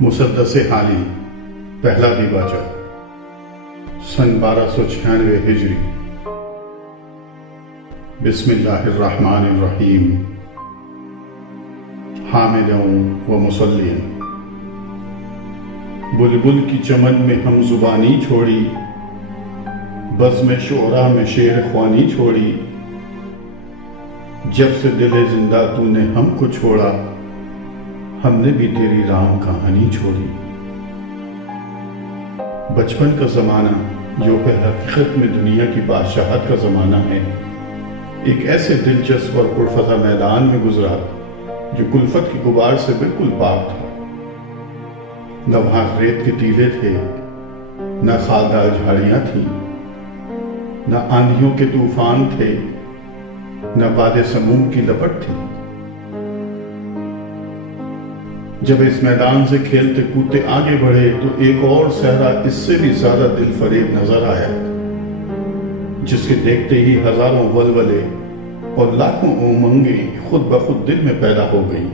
مسدس حالی پہلا دیباچہ سن 1296 ہجری۔ بسم اللہ الرحمن الرحیم۔ حامداً و مصلیاً۔ بلبل کی چمن میں ہم زبانی چھوڑی، بزم شعراء میں شعر خوانی چھوڑی۔ جب سے دل زندہ تو نے ہم کو چھوڑا، ہم نے بھی تیری رام کہانی چھوڑی۔ بچپن کا زمانہ جو کہ حقیقت میں دنیا کی بادشاہت کا زمانہ ہے، ایک ایسے دلچسپ اور پرفضا میدان میں گزرا جو کلفت کی غبار سے بالکل پاک تھا۔ نہ وہاں ریت کے ٹیلے تھے، نہ خالدار جھاڑیاں تھیں، نہ آندھیوں کے طوفان تھے، نہ باد سموم کی لپٹ تھی۔ جب اس میدان سے کھیلتے کودتے آگے بڑھے تو ایک اور صحرا اس سے بھی زیادہ دل فریب نظر آیا، جس کے دیکھتے ہی ہزاروں ولولے اور لاکھوں امنگیں خود بخود دل میں پیدا ہو گئیں۔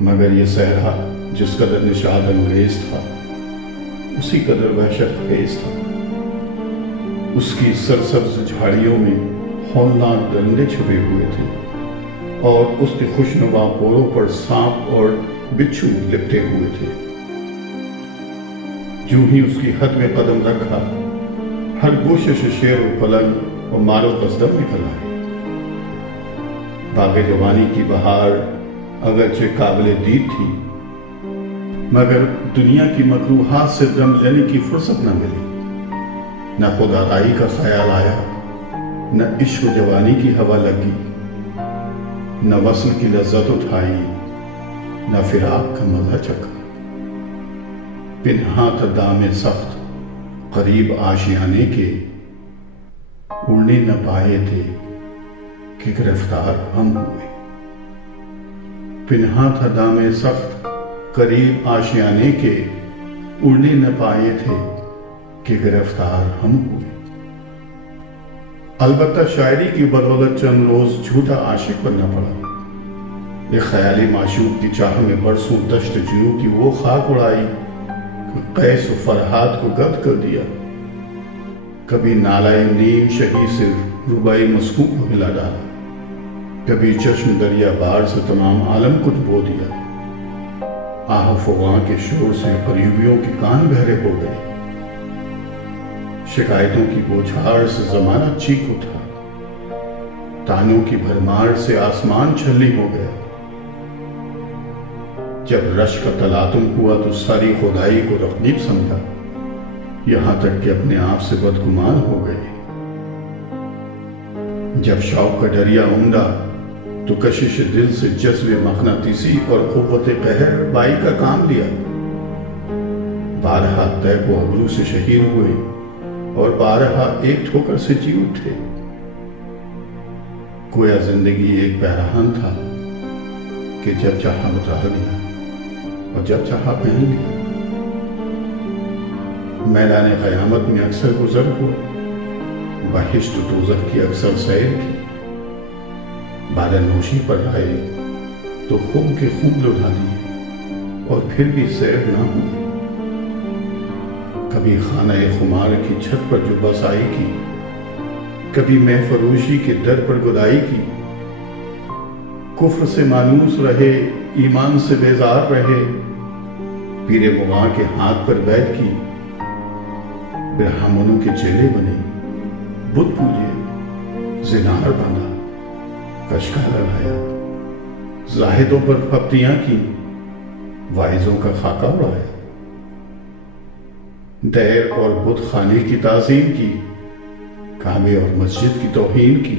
مگر یہ صحرا جس قدر نشاط انگیز تھا، اسی قدر وحشت خیز تھا۔ اس کی سرسبز جھاڑیوں میں ہولناک درندے چھپے ہوئے تھے، اور اس کے خوشنما پوروں پر سانپ اور بچھو لپٹے ہوئے تھے۔ جو ہی اس کی حد میں قدم رکھا، ہر گوشے سے شیر و پلنگ اور مار و قصدم نکل آئے۔ باغ جوانی کی بہار اگرچہ قابل دید تھی، مگر دنیا کی مکروہات سے دم لینے کی فرصت نہ ملی۔ نہ خود آرائی کا خیال آیا، نہ عشق و جوانی کی ہوا لگی، نہ وصل کی لذت اٹھائی، نہ فراق کا مزہ چکھا۔ پنہاں تھا دام سخت قریب آشیانے کے، اڑنے نہ پائے تھے کہ گرفتار ہم ہوئے۔ پنہاں تھا دام سخت قریب آشیانے کے، اڑنے نہ پائے تھے کہ گرفتار ہم ہوئے۔ البتہ شاعری کی بدولت چند روز جھوٹا عاشق بننا پڑا۔ ایک خیالی معشوق کی چاہ میں برسوں دشت جنوں کی وہ خاک اڑائی کہ قیس و فرحات کو گد کر دیا۔ کبھی نالائے نیم شہی سے ربائی مسکوں کو ہلا ڈالا، کبھی چشم دریا بار سے تمام عالم کو ڈبو دیا۔ آہ فغاں کے شور سے قریبیوں کے کان بہرے ہو گئے۔ شکایتوں کی بوچھار سے زمانہ چیخ اٹھا، تانوں کی بھرمار سے آسمان چھلی ہو گیا۔ جب رش کا تلاطم ہوا تو ساری خدائی کو رقیب سمجھا، یہاں تک کہ اپنے آپ سے بدگمان ہو گئے۔ جب شوق کا دریا عمدہ تو کشش دل سے جذب مقناطیسی اور قوت قہر بائی کا کام لیا۔ بارہا طے کو ابرو سے شہید ہوئے اور بارہا ایک ٹھوکر سے جی اٹھے۔ گویا زندگی ایک پیرہن تھا کہ جب چاہا اتار لیا اور جب چاہا پہن لیا۔ میدان قیامت میں اکثر گزر ہوا، بہشت و دوزخ کی اکثر سیر کی۔ بعد نوشی پر آئے تو خم کے خم اٹھا لیے اور پھر بھی سیر نہ ہوئی۔ کبھی خانہ خمار کی چھت پر جو بسائی کی، کبھی مہ فروشی کے در پر گدائی کی۔ کفر سے مانوس رہے، ایمان سے بیزار رہے، پیر مغاں کے ہاتھ پر بیعت کی۔ برہمنوں کے چیلے بنے، بت پوجے، زنار بنا، کشکا لگایا، زاہدوں پر پھپتیاں کی، واعظوں کا خاکہ اڑایا۔ دیر اور بت خانے کی تعظیم کی، کعبے اور مسجد کی توہین کی،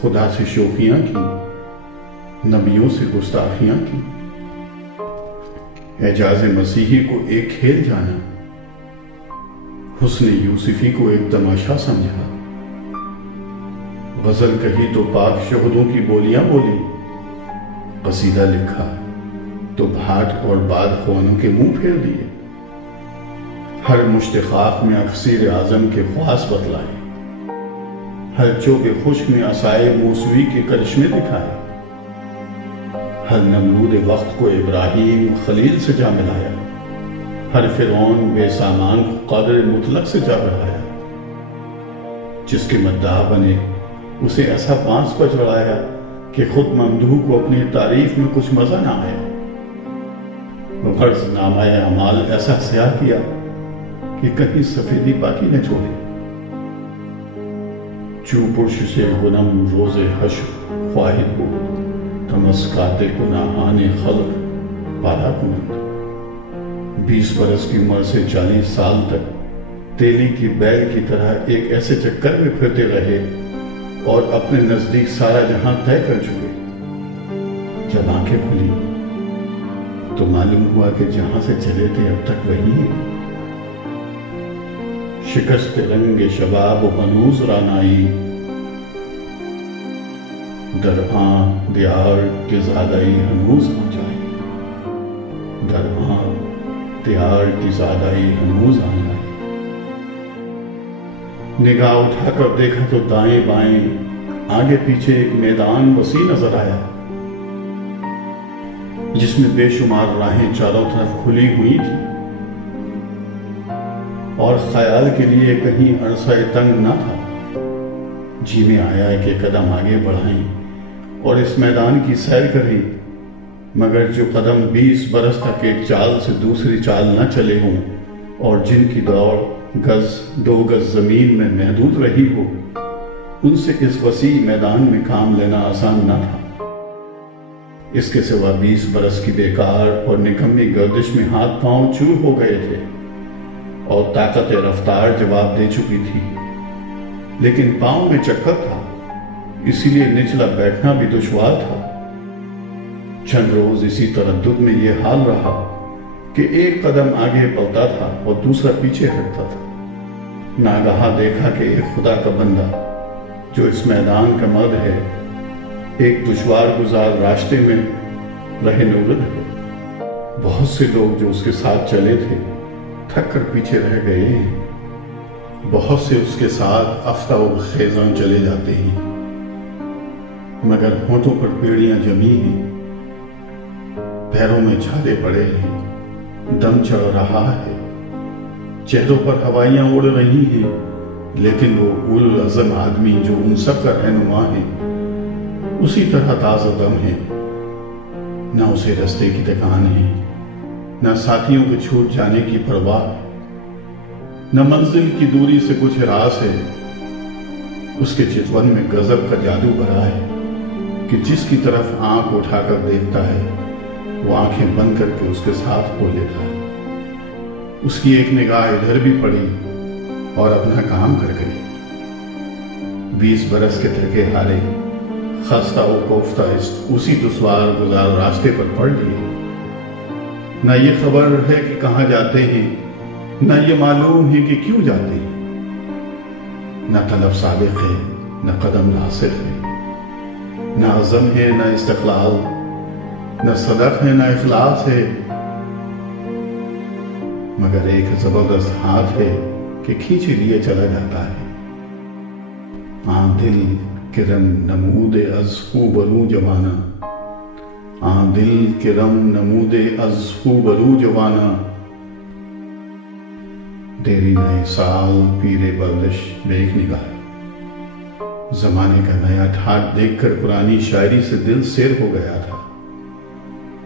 خدا سے شوخیاں کی، نبیوں سے گستاخیاں کی۔ اعجاز مسیحی کو ایک کھیل جانا، حسن یوسفی کو ایک تماشا سمجھا۔ غزل کہی تو پاک شہدوں کی بولیاں بولی، قصیدہ لکھا تو بھاٹ اور باد خوانوں کے منہ پھیر دیے۔ ہر مشت خاک میں اکسیر اعظم کے خواص بتلائے، ہر چوب خشک میں عصائے موسوی کے کرشمے دکھائے، ہر نمرود وقت کو ابراہیم خلیل سے جا ملایا، ہر فرعون بے سامان کو قادر مطلق سے جا بڑھایا، جس کے مداح بنے اسے ایسا بانس پر چڑھایا کہ خود ممدوح کو اپنی تعریف میں کچھ مزہ نہ آیا، غرض نامہ اعمال ایسا سیاہ کیا کہ کہیں سفیدی باقی نہ چھوڑے۔ چو پرش سے غنم روز حشر خواہد ہو، تمسکات گناہان خلق پالا کنند۔ 20 برس کی عمر سے 40 سال تک تیلی کی بیل کی طرح ایک ایسے چکر میں پھرتے رہے اور اپنے نزدیک سارا جہاں طے کر چکے۔ جب آنکھیں کھلی تو معلوم ہوا کہ جہاں سے چلے تھے اب تک وہی ہے۔ شکست رنگ شباب و ہنوز رانائی، در آن دیار کے زادائی ہنوز آ جائی، در آن دیار کی زادائی ہنوز آ جائی۔ نگاہ اٹھا کر دیکھا تو دائیں بائیں آگے پیچھے ایک میدان وسیع نظر آیا، جس میں بے شمار راہیں چاروں طرف کھلی ہوئی تھی، اور خیال کے لیے کہیں عرصہ تنگ نہ تھا۔ جی میں آیا کہ قدم آگے بڑھائیں اور اس میدان کی سیر کریں، مگر جو قدم 20 برس تک ایک چال سے دوسری چال نہ چلے ہوں اور جن کی دوڑ گز 2 گز زمین میں محدود رہی ہو، ان سے اس وسیع میدان میں کام لینا آسان نہ تھا۔ اس کے سوا 20 برس کی بیکار اور نکمی گردش میں ہاتھ پاؤں چور ہو گئے تھے اور طاقت رفتار جواب دے چکی تھی، لیکن پاؤں میں چکر تھا، اسی لیے نچلا بیٹھنا بھی دشوار تھا۔ چند روز اسی تردد میں یہ حال رہا کہ ایک قدم آگے بڑھتا تھا اور دوسرا پیچھے ہٹتا تھا۔ ناگہاں دیکھا کہ ایک خدا کا بندہ جو اس میدان کا مرد ہے، ایک دشوار گزار راستے میں رہ نورد ہے۔ بہت سے لوگ جو اس کے ساتھ چلے تھے تھک کر پیچھے رہ گئے ہیں، بہت سے اس کے ساتھ افتہ و خیزاں چلے جاتے ہیں، مگر ہونٹوں پر بیڑیاں جمی ہیں، پیروں میں چھالے پڑے ہیں، دم چڑھ رہا ہے، چہروں پر ہوائیاں اڑ رہی ہیں، لیکن وہ اولو العزم آدمی جو ان سب کا رہنما ہے اسی طرح تازہ دم ہے۔ نہ اسے رستے کی تکان ہے، نہ ساتھیوں کے چھوٹ جانے کی پرواہ، نہ منزل کی دوری سے کچھ ہراس ہے۔ اس کے چتون میں غضب کا جادو بھرا ہے کہ جس کی طرف آنکھ اٹھا کر دیکھتا ہے وہ آنکھیں بند کر کے اس کے ساتھ ہو لیتا ہے۔ اس کی ایک نگاہ ادھر بھی پڑی اور اپنا کام کر گئی۔ 20 برس کے تھکے ہارے خستہ و کوفتہ اسی دشوار گزار راستے پر پڑ لیے۔ نہ یہ خبر ہے کہ کہاں جاتے ہیں، نہ یہ معلوم ہے کہ کیوں جاتے ہیں۔ نہ طلب سابق ہے، نہ قدم ناسخ ہے، نہ عزم ہے، نہ استقلال، نہ صدق ہے، نہ اخلاص ہے، مگر ایک زبردست ہاتھ ہے کہ کھینچے لیے چلا جاتا ہے۔ آن دل کرم نمود از خوبرو جوانا، آن دل کرم نمود از خوبرو جوانا، دیری نئے سال پیرے بردش بیک نگاہ۔ زمانے کا نیا ٹھاٹ دیکھ کر پرانی شاعری سے دل سیر ہو گیا تھا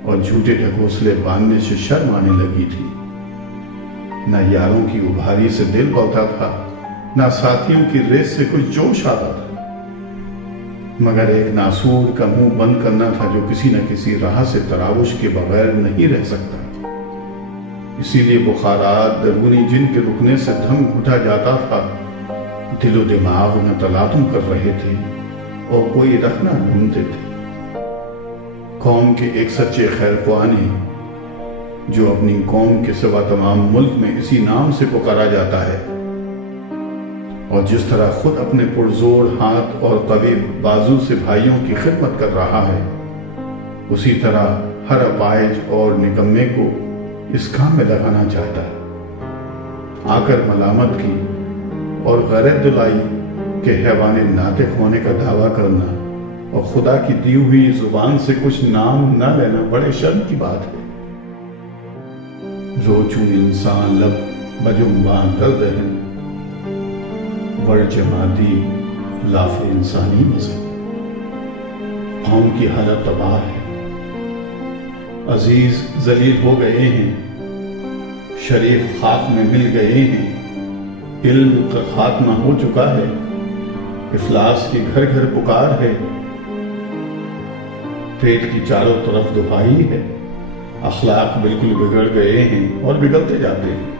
اور جھوٹے ڈھکوسلے باندھنے سے شرم آنے لگی تھی۔ نہ یاروں کی ابھاری سے دل پلتا تھا، نہ ساتھیوں کی ریس سے کچھ جوش آتا تھا، مگر ایک ناسور کا منہ بند کرنا تھا جو کسی نہ کسی راہ سے تراوش کے بغیر نہیں رہ سکتا۔ اسی لیے بخارات درونی جن کے رکنے سے دھم گھٹا جاتا تھا، دل و دماغ میں تلاطم کر رہے تھے اور کوئی رکھنا ڈھونڈتے تھے۔ قوم کے ایک سچے خیر خواہ نے، جو اپنی قوم کے سوا تمام ملک میں اسی نام سے پکارا جاتا ہے، اور جس طرح خود اپنے پرزور ہاتھ اور قوی بازو سے بھائیوں کی خدمت کر رہا ہے، اسی طرح ہر اپائج اور نکمے کو اس کام میں لگانا چاہتا ہے۔ آ کر ملامت کی اور غیرت دلائی کہ حیوان ناطق ہونے کا دعویٰ کرنا اور خدا کی دی ہوئی زبان سے کچھ نام نہ لینا بڑے شرم کی بات ہے۔ روچوں انسان لب بجمبان درد ہے، ور جمادی لاف انسانی مذہب۔ قوم کی حالت تباہ ہے، عزیز ذلیل ہو گئے ہیں، شریف خاک میں مل گئے ہیں، علم کا خاتمہ ہو چکا ہے، افلاس کی گھر گھر پکار ہے، پیٹ کی چاروں طرف دہائی ہے، اخلاق بالکل بگڑ گئے ہیں اور بگڑتے جاتے ہیں،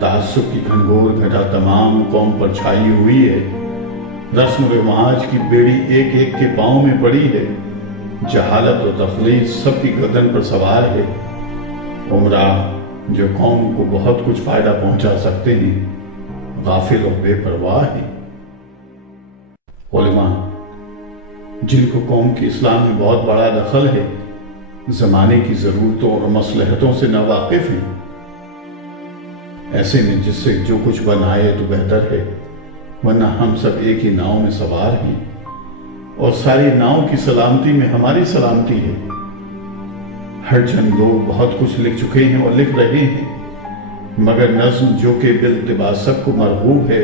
تعصب کی گھنگور گھٹا تمام قوم پر چھائی ہوئی ہے، رسم و رواج کی بیڑی ایک ایک کے پاؤں میں پڑی ہے، جہالت و تخلیص سب کی گردن پر سوار ہے، عمراء جو قوم کو بہت کچھ فائدہ پہنچا سکتے ہیں غافل اور بے پرواہ ہیں، علماء جن کو قوم کی اصلاح میں بہت بڑا دخل ہے زمانے کی ضرورتوں اور مصلحتوں سے ناواقف ہیں، ایسے میں جس سے جو کچھ بنائے تو بہتر ہے، ورنہ ہم سب ایک ہی ناؤ میں سوار ہیں اور ساری ناؤ کی سلامتی میں ہماری سلامتی ہے۔ ہر چند لوگ بہت کچھ لکھ چکے ہیں اور لکھ رہے ہیں، مگر نظم جو کہ بالاتباع سب کو مرغوب ہے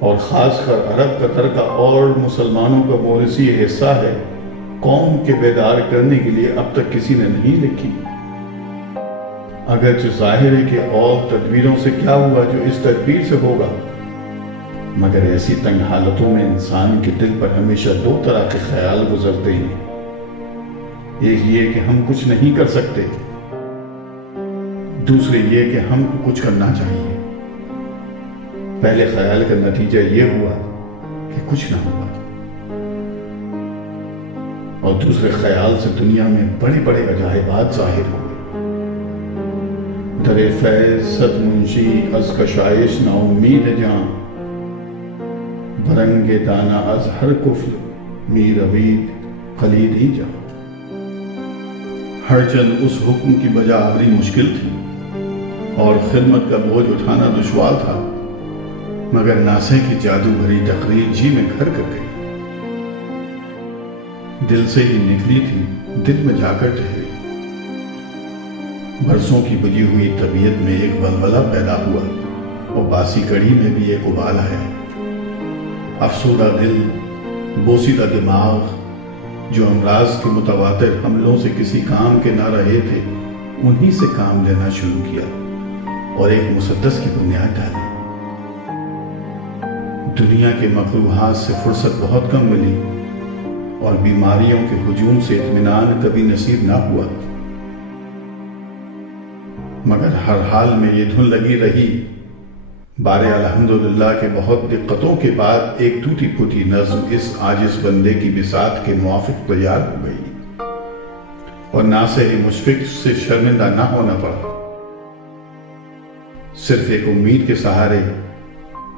اور خاص کر عرب قطر کا اور مسلمانوں کا موروثی حصہ ہے، قوم کے بیدار کرنے کے لیے اب تک کسی نے نہیں لکھی۔ اگرچہ ظاہر ہے کہ اور تدبیروں سے کیا ہوا جو اس تدبیر سے ہوگا، مگر ایسی تنگ حالتوں میں انسان کے دل پر ہمیشہ دو طرح کے خیال گزرتے ہیں، ایک یہ کہ ہم کچھ نہیں کر سکتے، دوسرے یہ کہ ہم کو کچھ کرنا چاہیے۔ پہلے خیال کا نتیجہ یہ ہوا کہ کچھ نہ ہوا، اور دوسرے خیال سے دنیا میں بڑے بڑے عجائبات ظاہر ہوئے۔ در فیض صد منشی از کشائش نا امید جاں، برنگ دانا از ہر کفر می روید خلیدی جاں۔ ہر چند اس حکم کی بجا آوری مشکل تھی اور خدمت کا بوجھ اٹھانا دشوار تھا، مگر ناسے کی جادو بھری تقریر جی میں گھر کر گئی، دل سے ہی نکلی تھی دل میں جا کر ٹھہری۔ برسوں کی بجھی ہوئی طبیعت میں ایک ولولہ پیدا ہوا اور باسی کڑی میں بھی ایک ابال آیا۔ افسودہ دل، بوسیدہ دماغ جو امراض کے متواتر حملوں سے کسی کام کے نہ رہے تھے، انہی سے کام لینا شروع کیا اور ایک مسدس کی بنیاد ڈالی۔ دنیا کے مکروہات سے فرصت بہت کم ملی اور بیماریوں کے ہجوم سے اطمینان کبھی نصیب نہ ہوا، مگر ہر حال میں یہ دھن لگی رہی۔ بارے الحمدللہ کے بہت دقتوں کے بعد ایک ٹوٹی پھوٹی نظم اس عاجز بندے کی بساط کے موافق تیار ہو گئی اور ناصح مشفق سے شرمندہ نہ ہونا پڑا۔ صرف ایک امید کے سہارے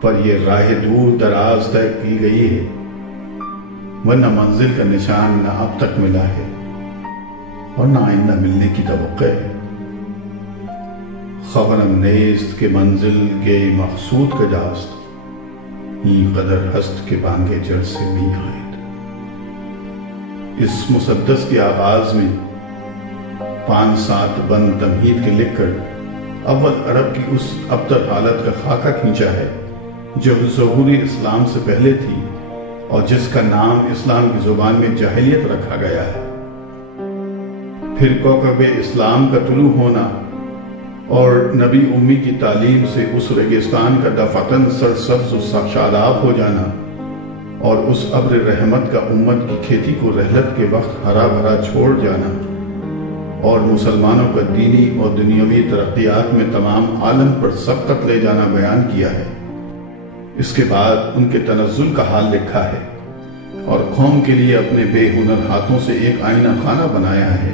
پر یہ راہ دور دراز طے کی گئی ہے، ورنہ منزل کا نشان نہ اب تک ملا ہے اور نہ آئندہ ملنے کی توقع ہے۔ خبرم نیست کہ منزل گئی مقصود کا جاست، این قدر ہست کے بانگے جڑ سے بھی آئند۔ اس مسدس کے آغاز میں 5-7 بند تمہید کے لکھ کر اول عرب کی اس ابتر حالت کا خاکہ کھینچا ہے جو ظہور اسلام سے پہلے تھی اور جس کا نام اسلام کی زبان میں جاہلیت رکھا گیا ہے۔ پھر کوکب اسلام کا طلوع ہونا اور نبی امی کی تعلیم سے اس ریگستان کا دفعتاً سرسبز و شاداب ہو جانا اور اس ابر رحمت کا امت کی کھیتی کو رحلت کے وقت ہرا بھرا چھوڑ جانا اور مسلمانوں کا دینی اور دنیاوی ترقیات میں تمام عالم پر سبقت لے جانا بیان کیا ہے۔ اس کے بعد ان کے تنزل کا حال لکھا ہے اور قوم کے لیے اپنے بے ہنر ہاتھوں سے ایک آئینہ خانہ بنایا ہے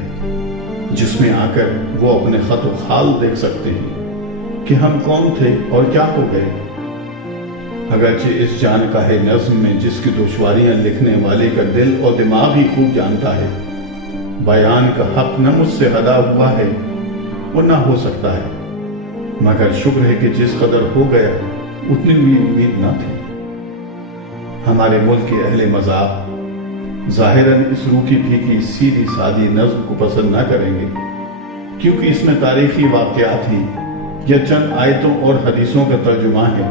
جس میں آ کر وہ اپنے خط و خال دیکھ سکتے ہیں کہ ہم کون تھے اور کیا ہو گئے۔ اگرچہ اس جان کا ہے نظم میں جس کی دشواریاں لکھنے والے کا دل اور دماغ ہی خوب جانتا ہے، بیان کا حق نہ مجھ سے ادا ہوا ہے وہ نہ ہو سکتا ہے، مگر شکر ہے کہ جس قدر ہو گیا اتنی بھی امید نہ تھی۔ ہمارے ملک کے اہل مذاق ظاہراً اس روکھی پھیکی سیدھی سادی نظم کو پسند نہ کریں گے، کیونکہ اس میں تاریخی واقعات ہیں یا چند آیتوں اور حدیثوں کا ترجمہ ہے۔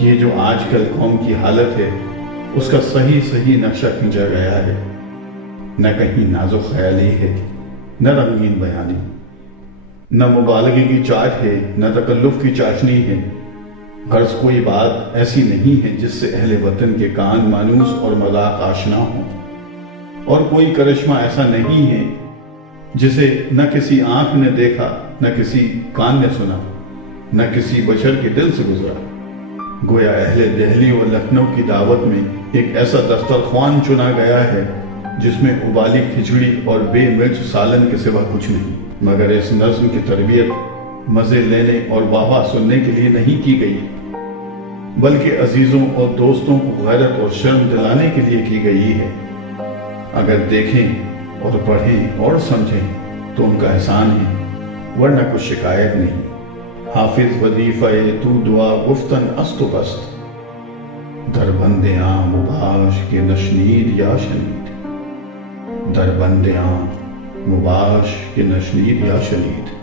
یہ جو آج کل قوم کی حالت ہے اس کا صحیح نقشہ کھینچا گیا ہے، نہ کہیں نازک خیالی ہے، نہ رنگین بیانی، نہ مبالغے کی چاٹ ہے، نہ تکلف کی چاشنی ہے۔ غرض کوئی بات ایسی نہیں ہے جس سے اہل وطن کے کان مانوس اور مذاق آشنا ہوں، اور کوئی کرشمہ ایسا نہیں ہے جسے نہ کسی آنکھ نے دیکھا، نہ کسی کان نے سنا، نہ کسی بشر کے دل سے گزرا۔ گویا اہل دہلی و لکھنؤ کی دعوت میں ایک ایسا دسترخوان چنا گیا ہے جس میں ابالی کھچڑی اور بے مرچ سالن کے سوا کچھ نہیں، مگر اس نظم کی تربیت مزے لینے اور واہ سننے کے لیے نہیں کی گئی، بلکہ عزیزوں اور دوستوں کو غیرت اور شرم دلانے کے لیے کی گئی ہے۔ اگر دیکھیں اور پڑھیں اور سمجھیں تو ان کا احسان ہے، ورنہ کچھ شکایت نہیں۔ حافظ وظیفہ تو دعا گفتن است و بست، در بند عام مباش کے نشنید یا شنید، در بند عام مباش کے نشنید یا شنید۔